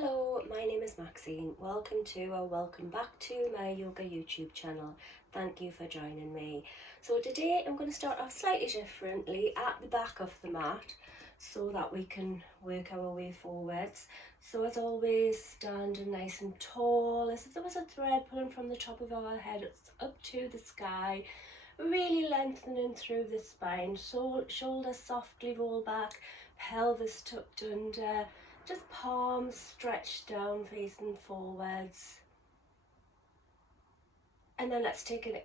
Hello, my name is Maxine. Welcome back to my yoga YouTube channel. Thank you for joining me. So today I'm going to start off slightly differently at the back of the mat so that we can work our way forwards. So as always, standing nice and tall as if there was a thread pulling from the top of our head up to the sky, really lengthening through the spine. So shoulders softly roll back, pelvis tucked under. Just palms stretched down, facing forwards. And then let's take a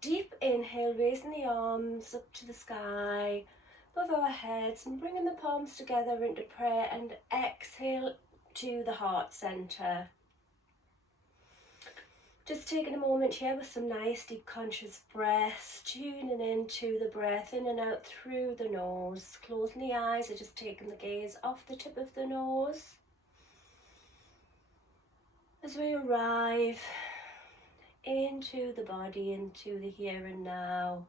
deep inhale, raising the arms up to the sky, above our heads, and bringing the palms together into prayer, and exhale to the heart center. Just taking a moment here with some nice deep conscious breaths, tuning into the breath in and out through the nose. Closing the eyes or just taking the gaze off the tip of the nose. As we arrive into the body, into the here and now,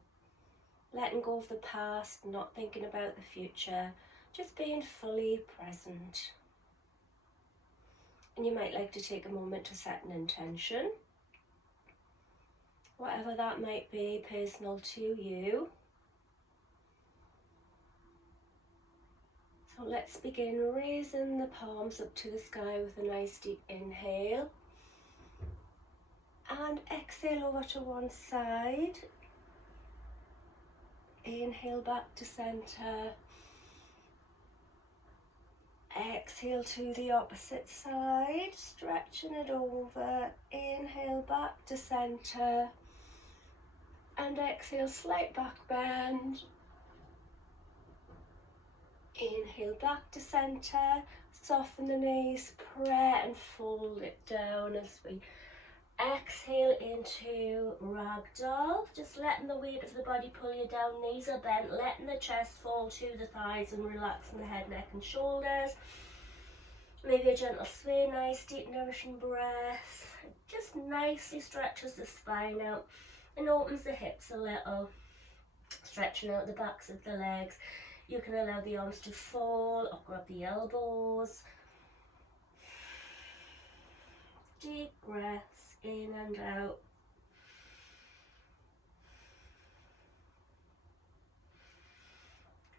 letting go of the past, not thinking about the future, just being fully present. And you might like to take a moment to set an intention. Whatever that might be, personal to you. So let's begin raising the palms up to the sky with a nice deep inhale. And exhale over to one side. Inhale back to center. Exhale to the opposite side, stretching it over. Inhale back to center. And exhale, slight back bend. Inhale back to center. Soften the knees, prayer and fold it down as we exhale into ragdoll. Just letting the weight of the body pull you down, knees are bent, letting the chest fall to the thighs and relaxing the head, neck and shoulders. Maybe a gentle sway, nice deep nourishing breath. It just nicely stretches the spine out and opens the hips a little, stretching out the backs of the legs. You can allow the arms to fall or grab the elbows. Deep breaths in and out.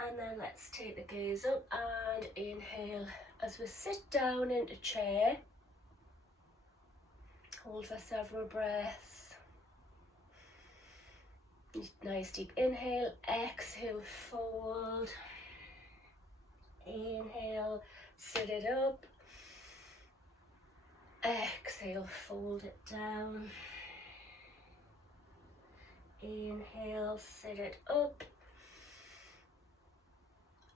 And then let's take the gaze up and inhale as we sit down into chair. Hold for several breaths. Nice deep inhale, exhale, fold. Inhale, sit it up. Exhale, fold it down. Inhale, sit it up.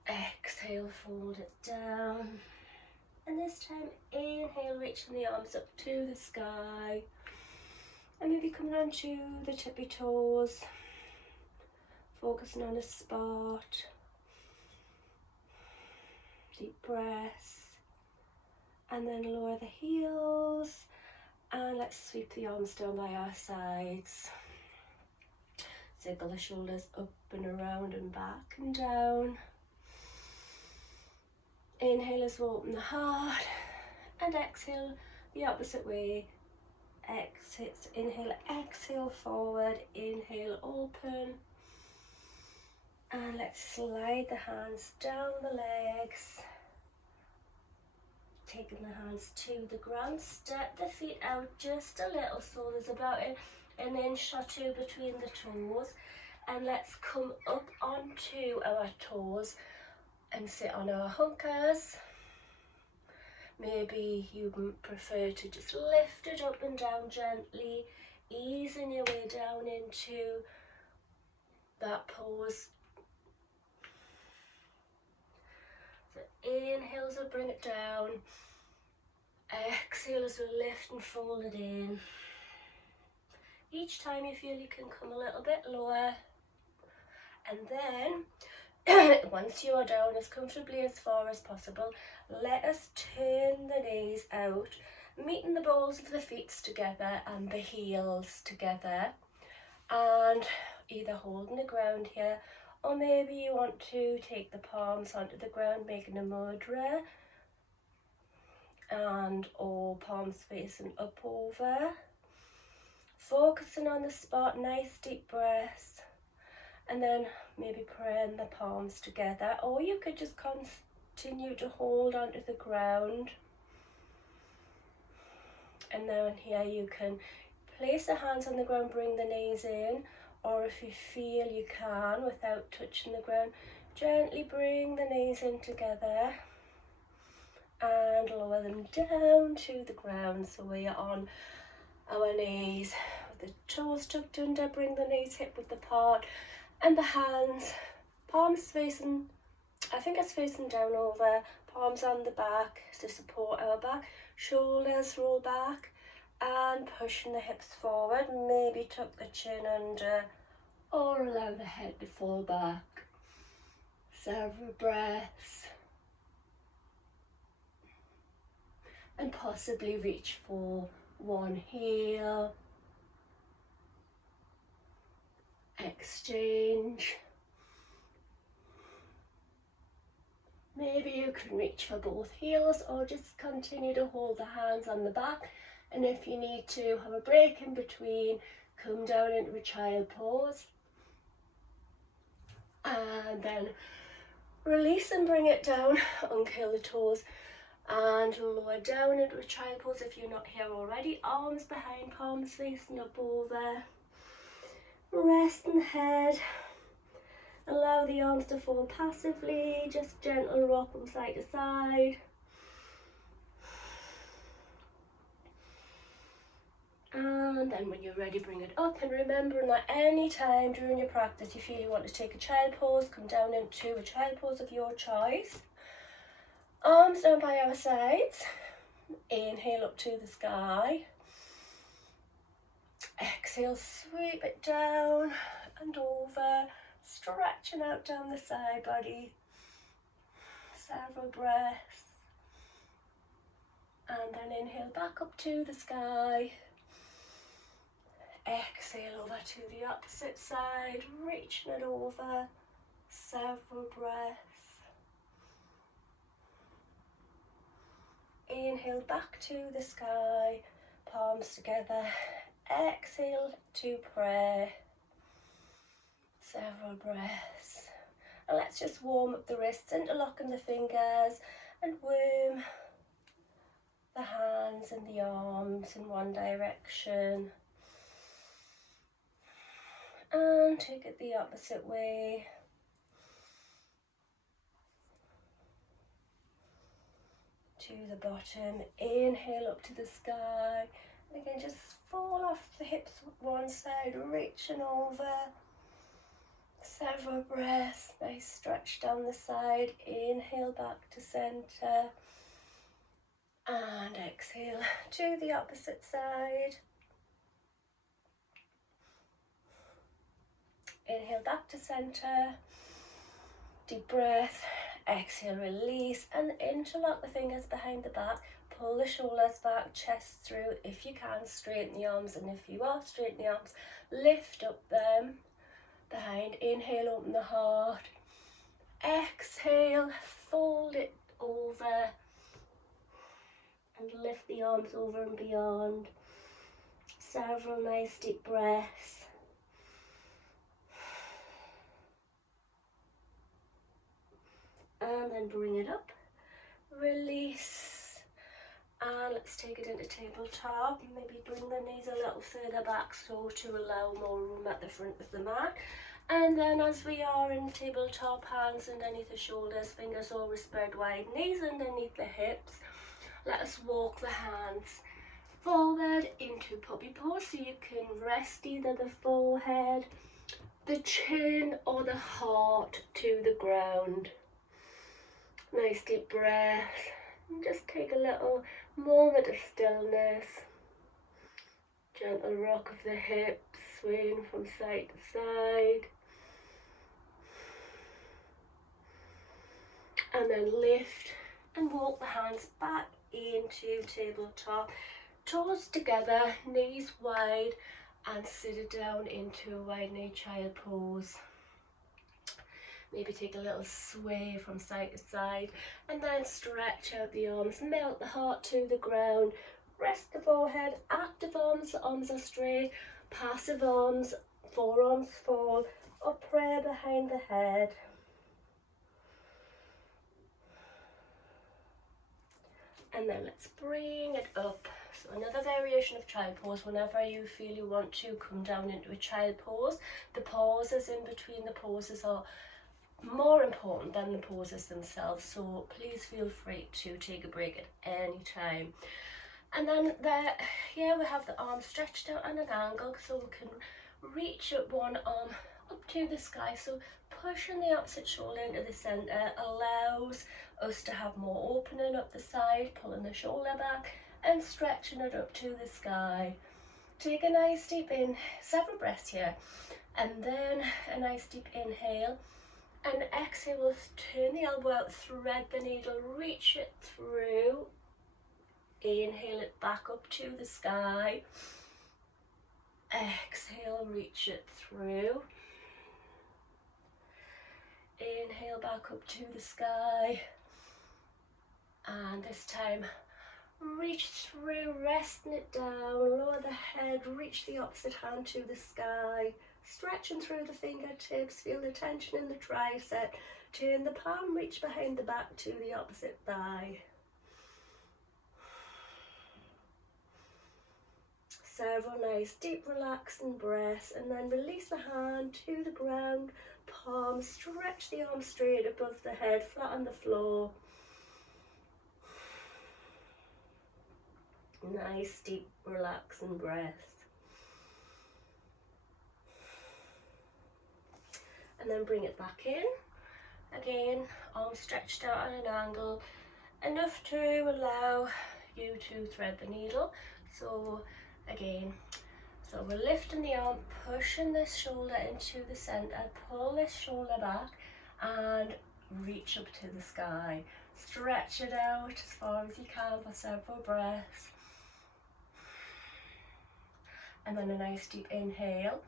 Exhale, fold it down. And this time, inhale, reaching the arms up to the sky. And maybe coming onto the tippy toes. Focusing on a spot. Deep breaths. And then lower the heels. And let's sweep the arms down by our sides. Circle the shoulders up and around and back and down. Inhale as we open the heart. And exhale the opposite way. Exit, inhale, exhale forward. Inhale, open. And let's slide the hands down the legs. Taking the hands to the ground, step the feet out just a little so there's about an inch or two between the toes. And let's come up onto our toes and sit on our hunkers. Maybe you prefer to just lift it up and down gently, easing your way down into that pose. So inhale as we bring it down. Exhale as we lift and fold it in. Each time you feel you can come a little bit lower. And then, once you are down as comfortably as far as possible, let us turn the knees out, meeting the balls of the feet together and the heels together. And either holding the ground here, or maybe you want to take the palms onto the ground, making a mudra. and or palms facing up over. Focusing on the spot, nice deep breaths, and then maybe praying the palms together, or you could just continue to hold onto the ground. And then here you can place the hands on the ground, bring the knees in, or if you feel you can without touching the ground, gently bring the knees in together and lower them down to the ground. So we are on our knees with the toes tucked under, bring the knees hip width apart, and the hands, palms facing, I think it's facing down over, palms on the back to support our back, shoulders roll back and pushing the hips forward, maybe tuck the chin under or allow the head to fall back. Several breaths. And possibly reach for one heel. Exchange. Maybe you can reach for both heels or just continue to hold the hands on the back, and if you need to have a break in between, come down into a child pose and then release and bring it down, uncurl the toes and lower down into a child pose if you're not here already. Arms behind, palms facing up over, resting the head. Allow the arms to fall passively, just gentle rock them side to side. And then when you're ready, bring it up. And remembering that any time during your practice you feel you want to take a child pose, come down into a child pose of your choice. Arms down by our sides. Inhale up to the sky. Exhale, sweep it down and over. Stretching out down the side body. Several breaths. And then inhale back up to the sky. Exhale over to the opposite side, reaching it over. Several breaths. Inhale back to the sky, palms together. Exhale to pray. Several breaths. And let's just warm up the wrists, interlocking the fingers and worm the hands and the arms in one direction. And take it the opposite way. To the bottom. Inhale up to the sky. And again, just fall off the hips one side, reaching over. Several breaths, nice stretch down the side. Inhale back to center. And exhale to the opposite side. Inhale back to center. Deep breath. Exhale, release and interlock the fingers behind the back. Pull the shoulders back, chest through. If you can, straighten the arms, and if you are, straighten the arms. Lift up them behind. Inhale, open the heart. Exhale, fold it over and lift the arms over and beyond. Several nice deep breaths. And then bring it up, release, and let's take it into tabletop. Maybe bring the knees a little further back so to allow more room at the front of the mat. And then as we are in tabletop, hands underneath the shoulders, fingers always spread wide, knees underneath the hips. Let us walk the hands forward into puppy pose, so you can rest either the forehead, the chin or the heart to the ground. Nice deep breath, and just take a little moment of stillness. Gentle rock of the hips, swaying from side to side. And then lift and walk the hands back into tabletop. Toes together, knees wide, and sit it down into a wide knee child pose. Maybe take a little sway from side to side, and then stretch out the arms, melt the heart to the ground, rest the forehead, active arms, the arms are straight, passive arms, forearms fall, or prayer behind the head. And then let's bring it up. So another variation of child pose. Whenever you feel you want to come down into a child pose, the pauses in between the poses are more important than the poses themselves, so please feel free to take a break at any time. And then here we have the arm stretched out at an angle, so we can reach up one arm up to the sky. So pushing the opposite shoulder into the center allows us to have more opening up the side, pulling the shoulder back and stretching it up to the sky. Take a nice deep in, several breaths here, and then a nice deep inhale. And exhale, we'll turn the elbow out, thread the needle, reach it through. Inhale it back up to the sky. Exhale, reach it through. Inhale back up to the sky. And this time, reach through, resting it down, lower the head, reach the opposite hand to the sky. Stretching through the fingertips, feel the tension in the tricep. Turn the palm, reach behind the back to the opposite thigh. Several nice deep relaxing breaths, and then release the hand to the ground, palm, stretch the arm straight above the head, flat on the floor. Nice deep relaxing breaths. And then bring it back in. Again, arms stretched out at an angle, enough to allow you to thread the needle. So again, so we're lifting the arm, pushing this shoulder into the center, pull this shoulder back and reach up to the sky. Stretch it out as far as you can for several breaths. And then a nice deep inhale.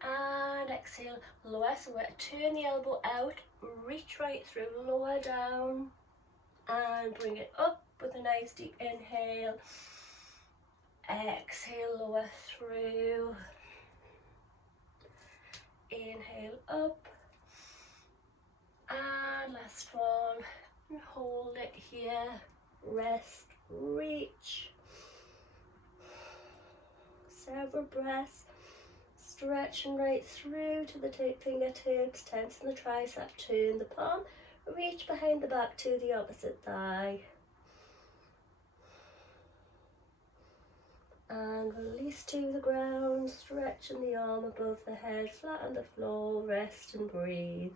And exhale, lower, so turn the elbow out, reach right through, lower down, and bring it up with a nice deep inhale. Exhale, lower through. Inhale up. And last one, and hold it here, rest, reach. Several breaths. Stretching right through to the fingertips, tension the tricep, turn the palm, reach behind the back to the opposite thigh. And release to the ground, stretching the arm above the head, flat on the floor, rest and breathe.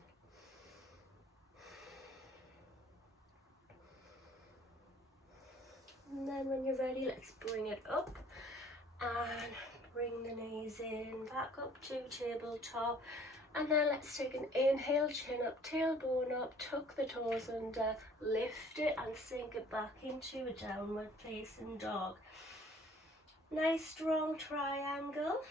And then when you're ready, let's bring it up and bring the knees in, back up to tabletop, and then let's take an inhale, chin up, tailbone up, tuck the toes under, lift it and sink it back into a downward facing dog. Nice strong triangle,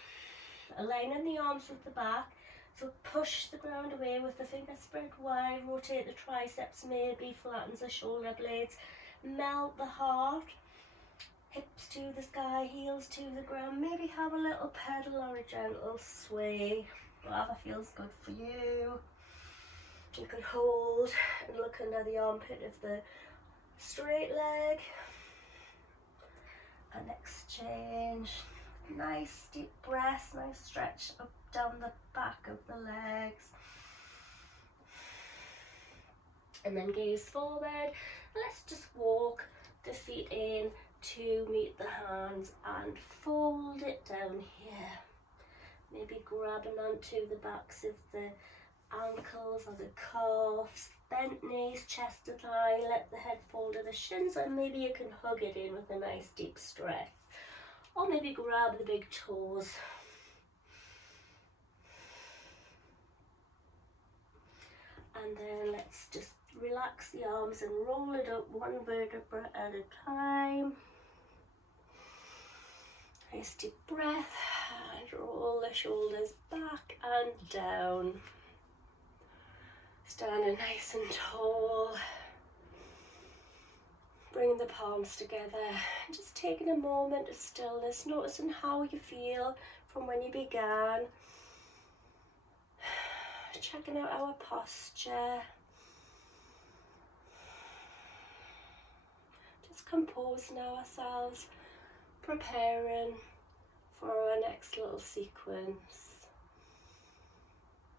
aligning the arms with the back, so push the ground away with the fingers spread wide, rotate the triceps, maybe flattens the shoulder blades, melt the heart. Hips to the sky, heels to the ground. Maybe have a little pedal or a gentle sway. Whatever feels good for you. You could hold and look under the armpit of the straight leg. And exchange. Nice deep breath, nice stretch up down the back of the legs. And then gaze forward. Let's just walk the feet in to meet the hands and fold it down here. Maybe grabbing onto the backs of the ankles or the calves, bent knees, chest to thigh, let the head fall to the shins, or maybe you can hug it in with a nice deep stretch. Or maybe grab the big toes. And then let's just relax the arms and roll it up one vertebra at a time. Nice deep breath and roll the shoulders back and down. Standing nice and tall. Bringing the palms together. And just taking a moment of stillness, noticing how you feel from when you began. Checking out our posture. Just composing ourselves, preparing for our next little sequence.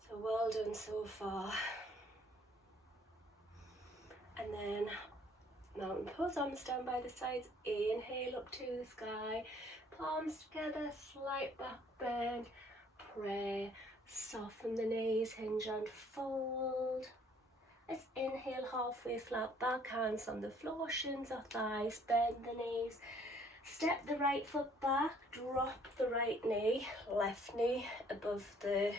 So well done so far. And then mountain pose, arms down by the sides. Inhale up to the sky. Palms together, slight back bend. Prayer. Soften the knees, hinge and fold. Let's inhale halfway flat back, hands on the floor, shins or thighs, bend the knees. Step the right foot back, drop the right knee, left knee above the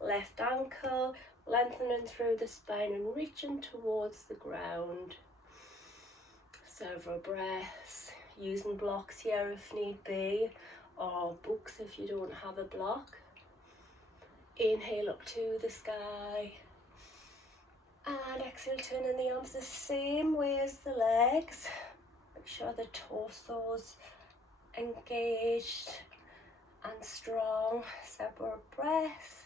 left ankle, lengthening through the spine and reaching towards the ground. Several breaths, using blocks here if need be, or books if you don't have a block. Inhale up to the sky. And exhale, turning the arms the same way as the legs. Make sure the torso's engaged and strong. Separate breaths.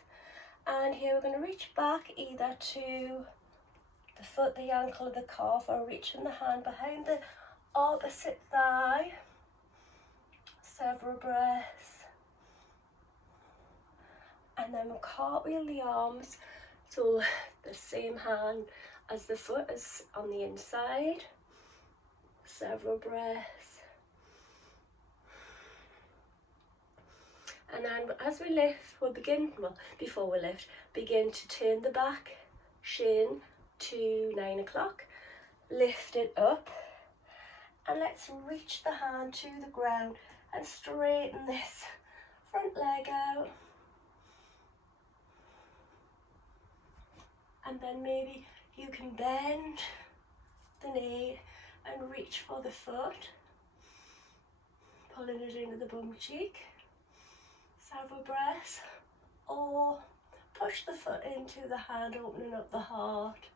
And here we're going to reach back either to the foot, the ankle, the calf, or reaching the hand behind the opposite thigh. Several breaths. And then we'll cartwheel the arms, so the same hand as the foot is on the inside. Several breaths. And then as we lift, before we lift, begin to turn the back shin to 9 o'clock. Lift it up. And let's reach the hand to the ground and straighten this front leg out. And then maybe you can bend the knee and reach for the foot, pulling it into the bum cheek. Several breaths. Or push the foot into the hand, opening up the heart.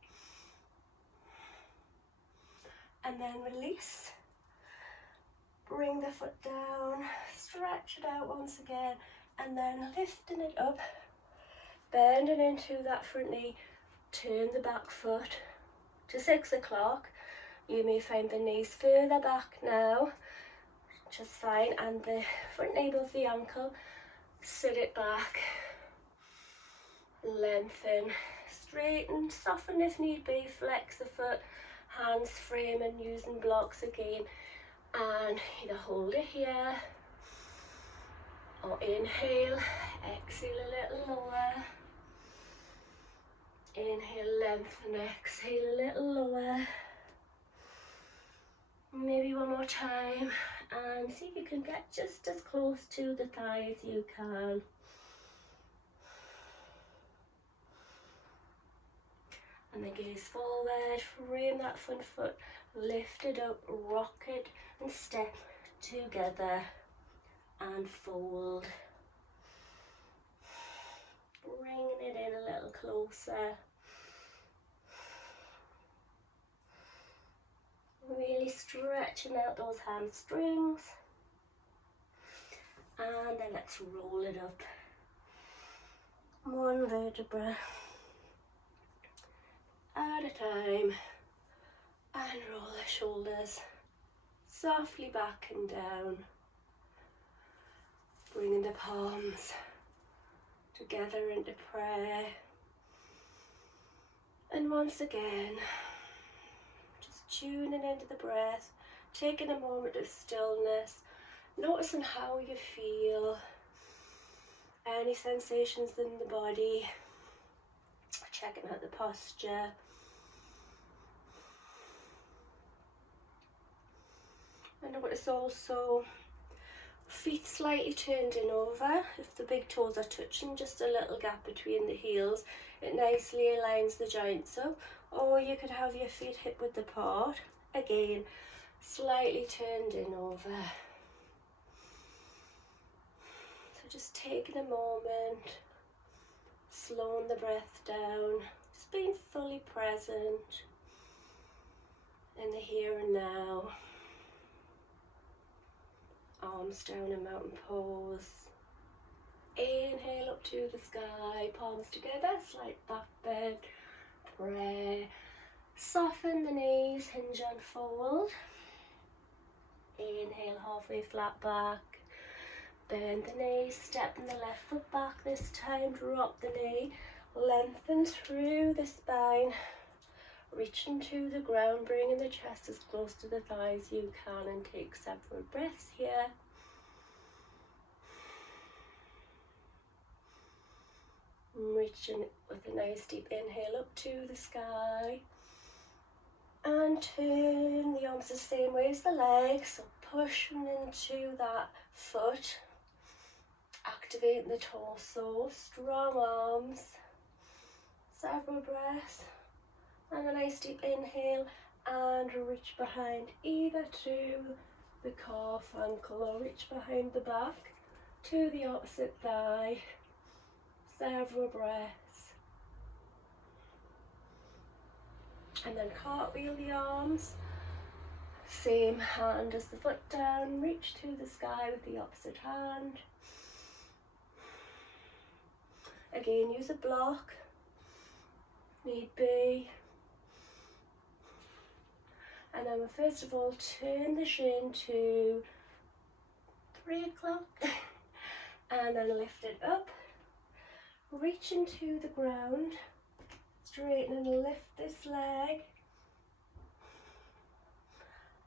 And then release. Bring the foot down, stretch it out once again, and then lifting it up, bending into that front knee. Turn the back foot to 6 o'clock. You may find the knees further back now, just fine, and the front knee above the ankle. Sit it back, lengthen, straighten, soften if need be, flex the foot, hands framing, using blocks again, and either hold it here or inhale, exhale a little lower. Inhale, lengthen, exhale a little lower. Maybe one more time, and see if you can get just as close to the thigh as you can. And then gaze forward, frame that front foot, lift it up, rock it, and step together and fold. Bringing it in a little closer. Really stretching out those hamstrings. And then let's roll it up. One vertebra at a time. And roll the shoulders softly back and down. Bringing the palms together into prayer. And once again, just tuning into the breath, taking a moment of stillness, noticing how you feel, any sensations in the body, checking out the posture. And notice also feet slightly turned in over. If the big toes are touching, just a little gap between the heels, it nicely aligns the joints up. Or you could have your feet hip width apart, again slightly turned in over. So just taking a moment, slowing the breath down, Just being fully present in the here and now. Arms down in mountain pose. Inhale up to the sky, palms together, slight back bend, prayer. Soften the knees, hinge and fold. Inhale, halfway flat back. Bend the knees, step the left foot back this time, drop the knee. Lengthen through the spine. Reaching to the ground, bringing the chest as close to the thighs you can, and take several breaths here. Reaching with a nice deep inhale up to the sky. And turn the arms the same way as the legs, so pushing into that foot. Activating the torso, strong arms. Several breaths. And a nice deep inhale, and reach behind either to the calf, ankle, or reach behind the back to the opposite thigh. Several breaths. And then cartwheel the arms. Same hand as the foot down, reach to the sky with the opposite hand. Again, use a block, need be. And then we'll first of all turn the shin to 3 o'clock and then lift it up, reach into the ground, straighten and lift this leg,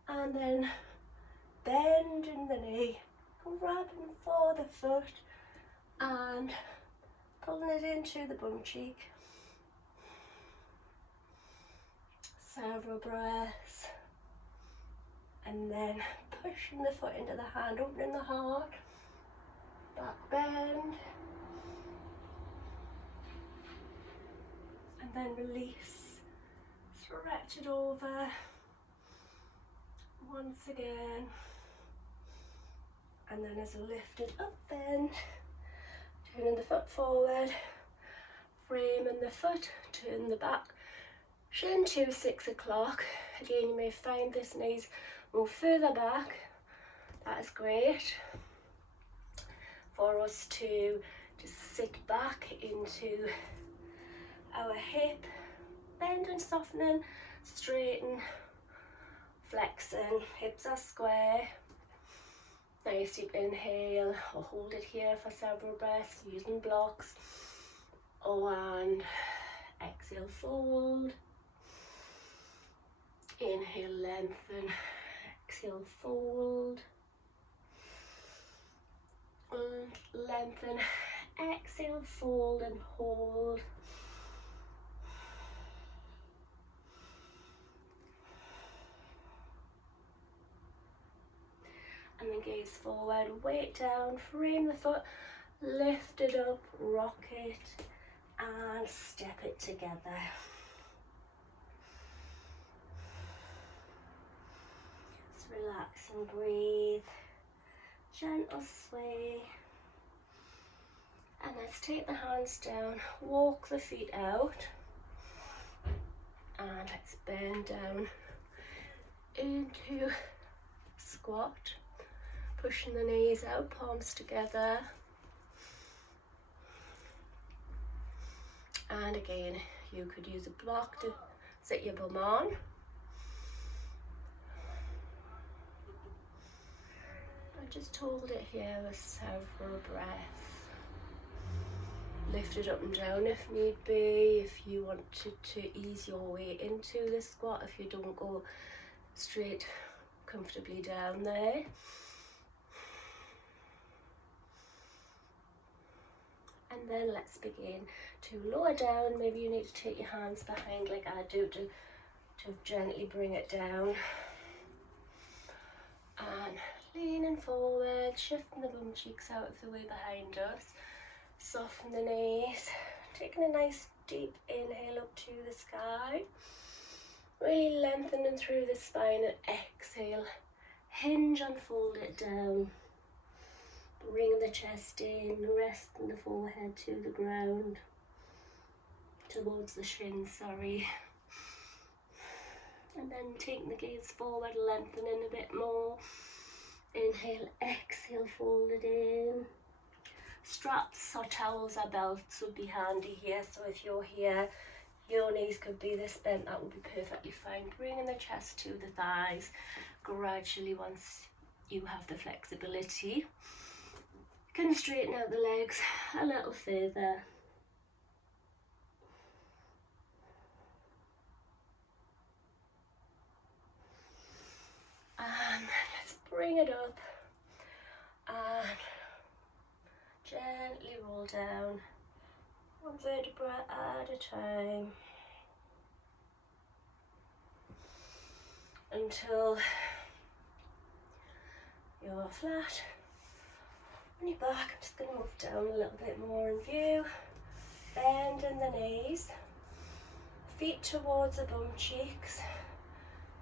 and then bend in the knee, grabbing for the foot and pulling it into the bum cheek. Several breaths. And then pushing the foot into the hand, opening the heart, back bend, and then release, stretch it over, once again, and then as I lift it up, bend, turning the foot forward, framing the foot, turn the back shin to 6 o'clock. Again, you may find this knees move further back. That is great for us to just sit back into our hip, bending, softening, straighten, flexing, hips are square. Nice deep inhale, or hold it here for several breaths using blocks, and exhale, fold. Inhale, lengthen, exhale, fold, lengthen, exhale, fold and hold. And then gaze forward, weight down, frame the foot, lift it up, rock it, and step it together. Relax and breathe, gentle sway, and let's take the hands down, walk the feet out, and let's bend down into squat, pushing the knees out, palms together, and again you could use a block to sit your bum on. Just hold it here with several breaths. Lift it up and down if need be, if you wanted to ease your way into the squat, if you don't go straight comfortably down there. And then let's begin to lower down. Maybe you need to take your hands behind like I do to gently bring it down. And leaning forward, shifting the bum cheeks out of the way behind us. Soften the knees. Taking a nice deep inhale up to the sky. Really lengthening through the spine and exhale. Hinge and fold it down. Bring the chest in, resting the forehead to the ground. towards the shins, sorry. And then taking the gaze forward, lengthening a bit more. Inhale, exhale, fold it in. Straps or towels or belts would be handy here, so if you're here, your knees could be this bent, that would be perfectly fine. Bringing the chest to the thighs gradually once you have the flexibility. You can straighten out the legs a little further. And let's bring it up and gently roll down, one vertebra at a time, until you're flat on your back. I'm just going to move down a little bit more in view. Bend in the knees, feet towards the bum cheeks,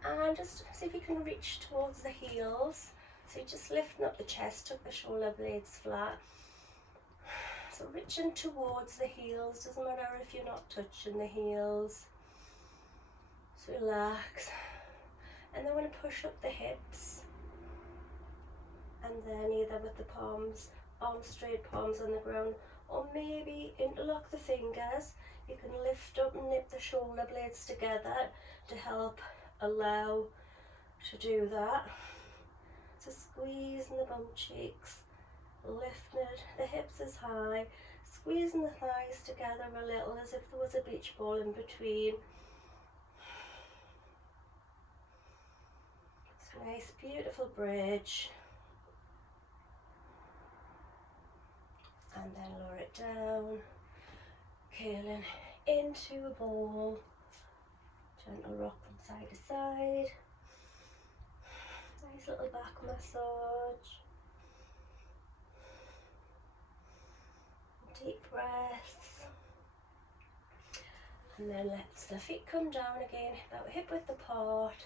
and just see if you can reach towards the heels. So you're just lifting up the chest, tuck the shoulder blades flat. So reaching towards the heels, doesn't matter if you're not touching the heels. So relax. And then we're going to push up the hips. And then either with the palms, arms straight, palms on the ground, or maybe interlock the fingers. You can lift up and nip the shoulder blades together to help allow to do that. So squeezing the bum cheeks, lifting it, the hips is high, squeezing the thighs together a little as if there was a beach ball in between. It's a nice beautiful bridge. And then lower it down, curling into a ball. Gentle rock from side to side. Nice little back massage. Deep breaths. And then let the feet come down again, about hip width apart.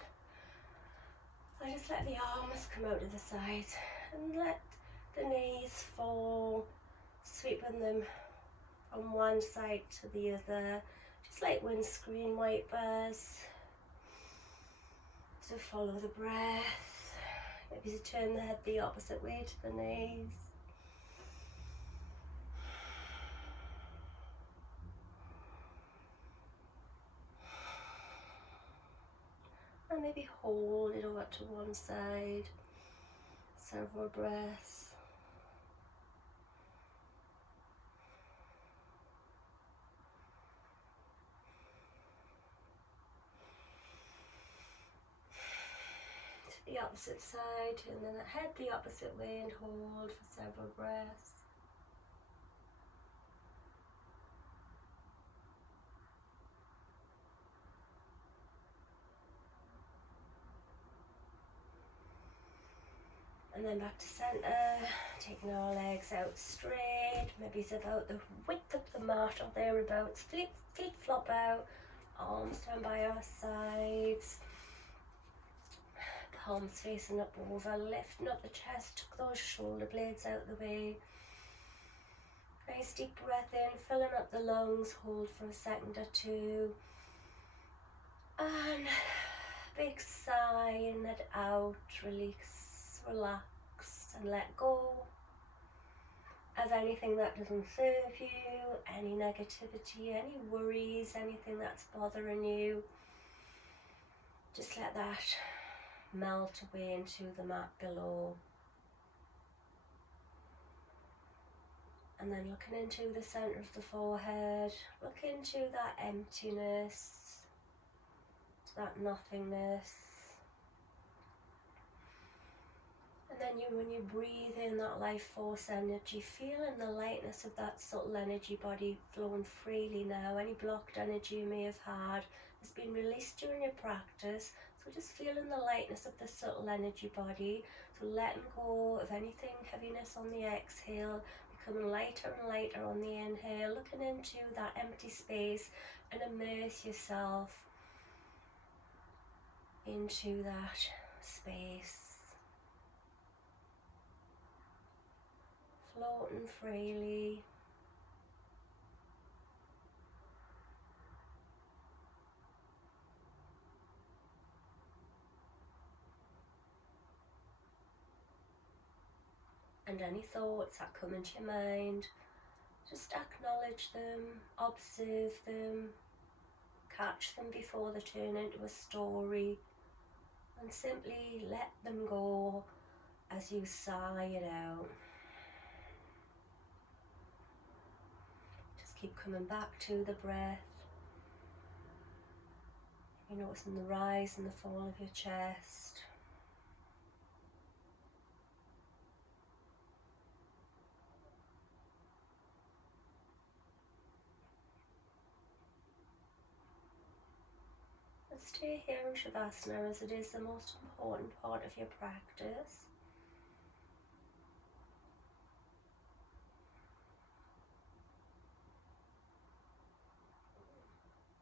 And just let the arms come out to the sides and let the knees fall, sweeping them from one side to the other, just like windscreen wipers. So follow the breath. Maybe you turn the head the opposite way to the knees. And maybe hold it over to one side, several breaths. To the opposite side, and then head the opposite way and hold for several breaths. And then back to centre, taking our legs out straight, maybe it's about the width of the mat or thereabouts. Feet flop out, arms down by our sides, palms facing up over, lifting up the chest, tuck those shoulder blades out the way. Nice deep breath in, filling up the lungs, hold for a second or two. And big sigh and let out, release, relax and let go of anything that doesn't serve you, any negativity, any worries, anything that's bothering you. Just let that melt away into the mat below. And then looking into the centre of the forehead, look into that emptiness, that nothingness. And then when you breathe in that life force energy, feeling the lightness of that subtle energy body flowing freely now. Any blocked energy you may have had has been released during your practice. So just feeling the lightness of the subtle energy body. So letting go of anything, heaviness on the exhale, becoming lighter and lighter on the inhale, looking into that empty space and immerse yourself into that space. Floating freely. And any thoughts that come into your mind, just acknowledge them, observe them, catch them before they turn into a story, and simply let them go as you sigh it out. Just keep coming back to the breath. You're noticing the rise and the fall of your chest. And stay here in Savasana, as it is the most important part of your practice.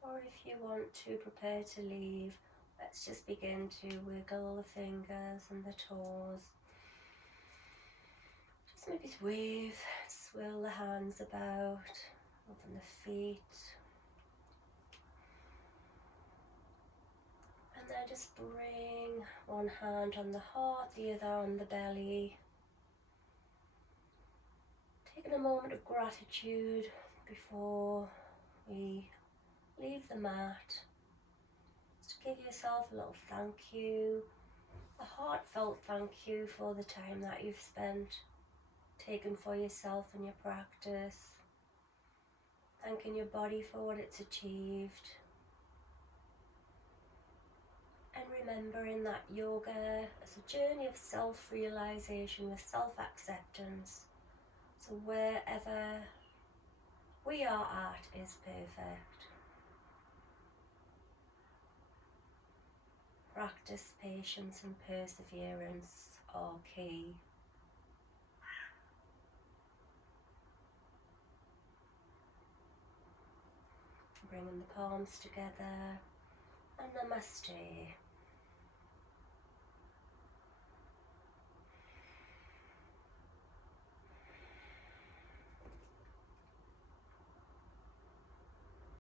Or if you want to prepare to leave, let's just begin to wiggle the fingers and the toes. Just maybe wave, swirl the hands about, open the feet. And then just bring one hand on the heart, the other on the belly. Taking a moment of gratitude before we leave the mat. Just give yourself a little thank you, a heartfelt thank you for the time that you've spent taking for yourself and your practice. Thanking your body for what it's achieved. And remembering that yoga is a journey of self-realization with self-acceptance. So wherever we are at is perfect. Practice, patience and perseverance are key. Bringing the palms together and namaste.